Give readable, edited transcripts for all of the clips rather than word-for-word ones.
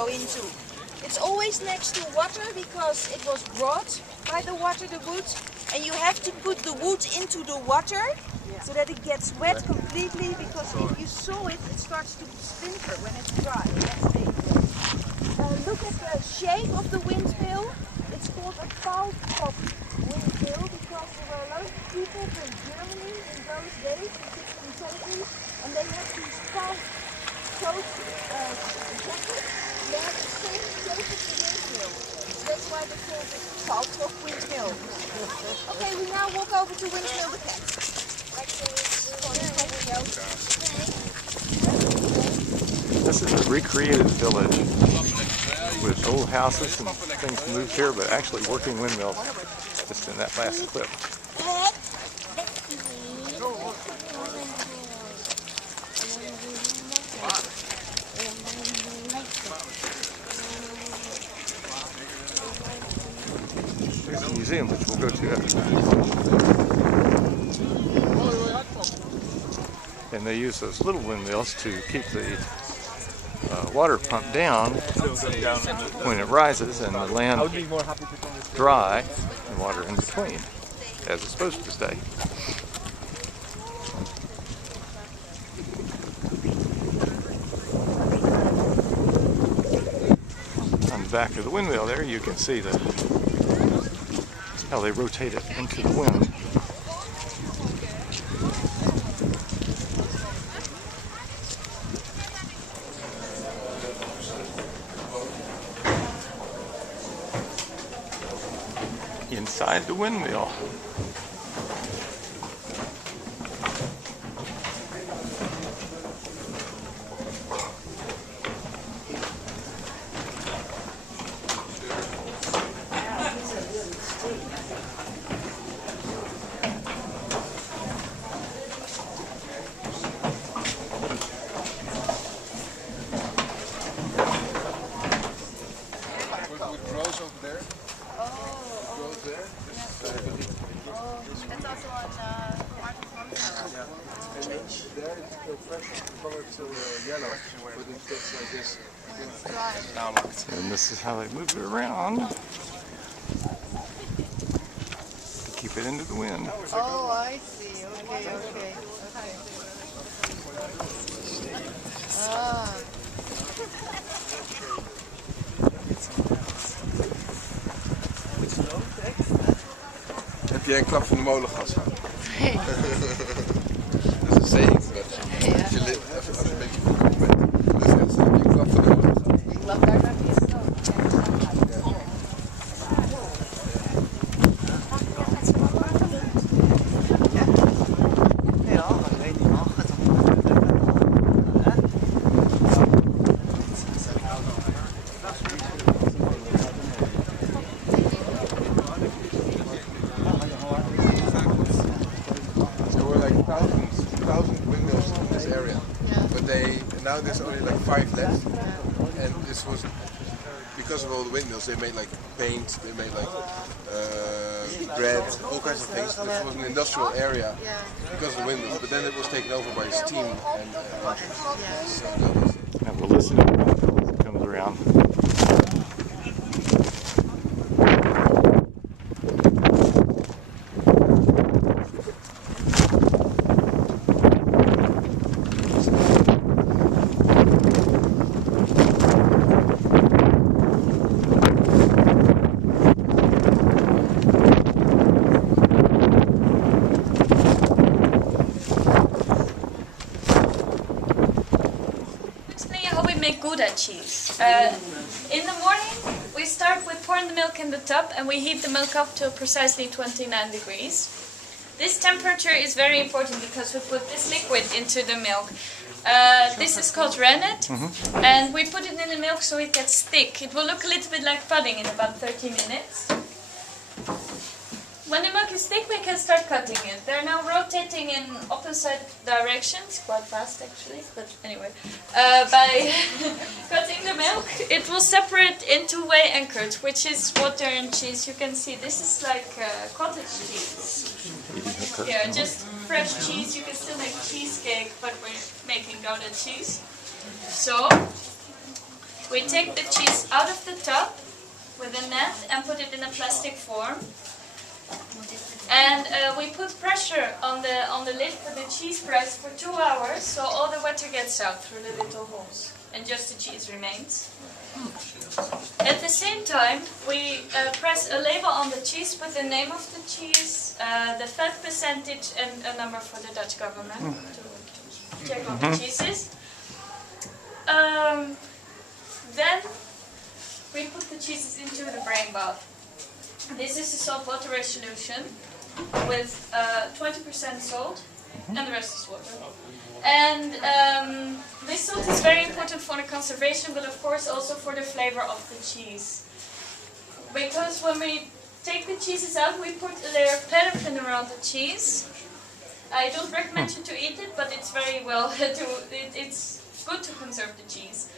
go into. It's always next to water because it was brought by the water, the wood, and you have to put the wood into the water so that it gets wet completely, because if you sew it, it starts to splinter when it's dry. That's dangerous. Look at the shape of the windmill. It's called a pulp windmill because there were a lot of people from Germany in those days, in the 16th century, and they had these pulp coat jackets. They have the same shape as the windmill. That's why they call it pulp windmill. Okay, we now walk over to Windmill the Cat. This is a recreated village with old houses and things moved here, but actually working windmills, just in that last clip. There's a museum which we'll go to after that. And they use those little windmills to keep the water pumped down when it rises and the land dry and water in between, as it's supposed to stay. On the back of the windmill there you can see how they rotate it into the wind. Inside the windmill. And this is how they move it around to keep it into the wind. Oh, I see. Okay. Ah. Heb jij een klap van de molen gehad? Nee. Dat is een zegen. Als je een beetje goed bent, dus echt heb je een klap van de molen gehad. Ik lag daar naar niet zo. Now there's only like 5 left, and this was because of all the windmills. They made like paint, they made like bread, all kinds of things. This was an industrial area because of the windmills, but then it was taken over by steam and so that was it. And we'll listen to it as it comes around. Gouda cheese. In the morning we start with pouring the milk in the tub and we heat the milk up to precisely 29 degrees. This temperature is very important because we put this liquid into the milk. This is called rennet, and we put it in the milk so it gets thick. It will look a little bit like pudding in about 30 minutes. When the milk is thick, we can start cutting it. They're now rotating in opposite directions, quite fast actually, but anyway. By cutting the milk, it will separate in two-way anchors, which is water and cheese. You can see this is like cottage cheese. Here, just fresh cheese. You can still make cheesecake, but we're making Gouda cheese. So, We take the cheese out of the tub with a net and put it in a plastic form. And we put pressure on the lid for the cheese press for 2 hours, so all the water gets out through the little holes, and just the cheese remains. At the same time, we press a label on the cheese with the name of the cheese, the fat percentage, and a number for the Dutch government to check on the cheeses. Then we put the cheeses into the brain bath. This is a salt water solution with 20% salt, and the rest is water. And this salt is very important for the conservation, but of course also for the flavor of the cheese. Because when we take the cheeses out, we put a layer of paraffin around the cheese. I don't recommend you to eat it, but it's very well it's good to conserve the cheese.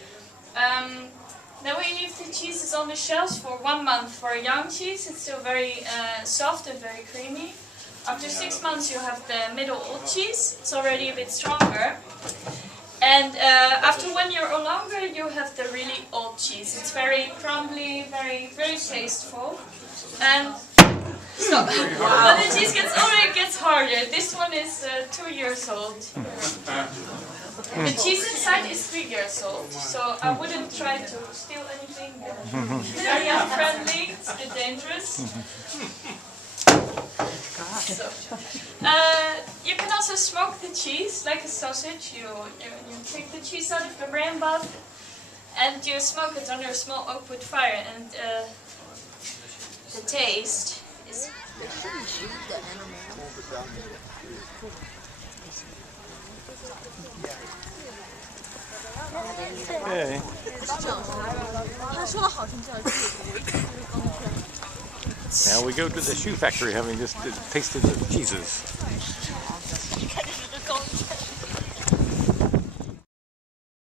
Then we leave the cheeses on the shelves for 1 month. For a young cheese, it's still very soft and very creamy. After 6 months, you have the middle old cheese. It's already a bit stronger. And after 1 year or longer, you have the really old cheese. It's very crumbly, very tasteful. And stop. When the cheese gets older, it gets harder. This one is 2 years old. The cheese inside is 3 years old, so I wouldn't try to steal anything. Very unfriendly, it's a bit dangerous. So, you can also smoke the cheese like a sausage. You take the cheese out of the brain bath and you smoke it under a small oak wood fire, and the taste is. Okay. Now we go to the shoe factory, having just tasted the cheeses.